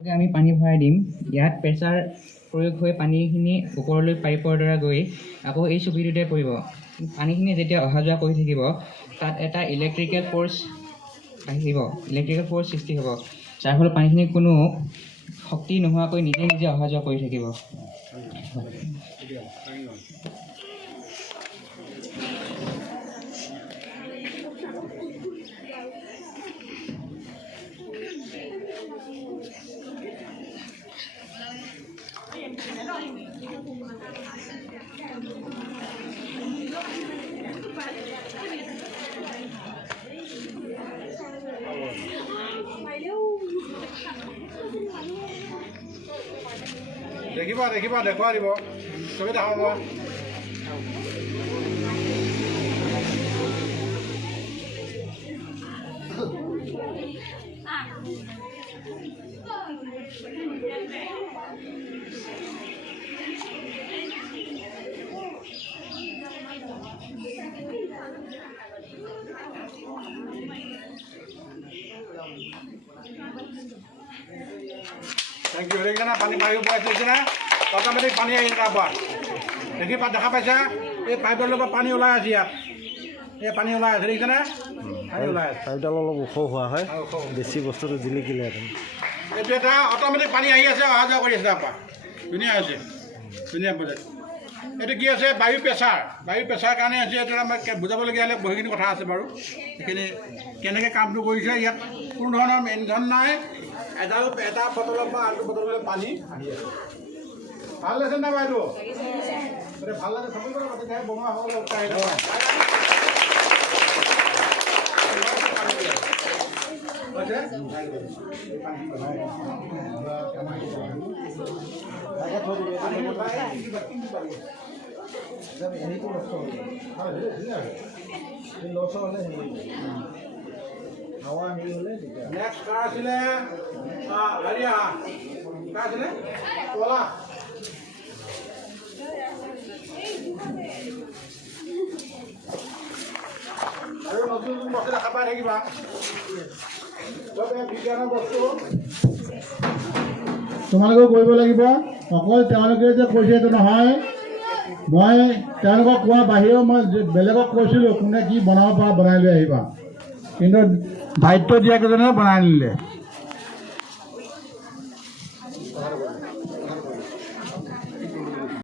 আমি পানী ভৰাই দিম। ইয়াত প্ৰেছাৰ প্ৰয়োগ হৈ পানীখিনি ওপৰলৈ পাইপৰ দ্বাৰা গৈ আকৌ এই চুপিটোতে পৰিব। পানীখিনি যেতিয়া অহা যোৱা কৰি থাকিব তাত এটা ইলেক্ট্ৰিকেল ফ'ৰ্চ আহিব, ইলেক্ট্ৰিকেল ফ'ৰ্চ সৃষ্টি হ'ব, যাৰ ফলত পানীখিনি কোনো শক্তি নোহোৱাকৈ নিজে নিজে অহা যোৱা কৰি থাকিব। দেখিবা দেখুৱাই দিব চবেই দেখাব। Thank you. দেখিছে না পানী মাৰিব পাইছে না, অট'মেটিক পানী আহি তাৰ পৰা দেখা পাইছা। এই পাইপৰ লগত পানী ওলাই আছে, ইয়াত এই পানী ওলাই আছে, দেখিছে না পানী ওলাই আছে। পাইপডাল অলপ ওখ হোৱা হয়, বেছি বস্তুটো জিলিকিলেহেঁতেন। এইটো এটা অট'মেটিক পানী আহি আছে, অহা যোৱা কৰি আছে তাৰ পৰা। ধুনীয়া হৈছে, ধুনীয়া প্ৰজেক্ট। এইটো কি আছে? বায়ু প্ৰেছাৰ কাৰণে আছে। এইটো আমাক বুজাবলগীয়া হ'লে বহুখিনি কথা আছে বাৰু। সেইখিনি কেনেকৈ কামটো কৰিছে, ইয়াত কোনো ধৰণৰ ইন্ধন নাই। এটা বটলৰ পৰা আনটো বটললৈ পানী আহি আছে। ভাল লাগিছে না বাইদেউ? ভাল লাগে চবেই বনোৱা হ'ল। নেক্সট কাৰ আছিলে? গাড়ী আহা কাৰ আছিলে? কলা আৰু নতুন নতুন বস্তু দেখা পাই থাকিবা। চবে বিজ্ঞানৰ বস্তু তোমালোকেও কৰিব লাগিব। অকল তেওঁলোকে যে কৈছে এইটো নহয়, মই তেওঁলোকক কোৱা বাহিৰেও মই বেলেগক কৈছিলোঁ কোনে কি বনাব পৰা বনাই লৈ আহিবা, কিন্তু দায়িত্ব দিয়াকেইজনে বনাই নিলে।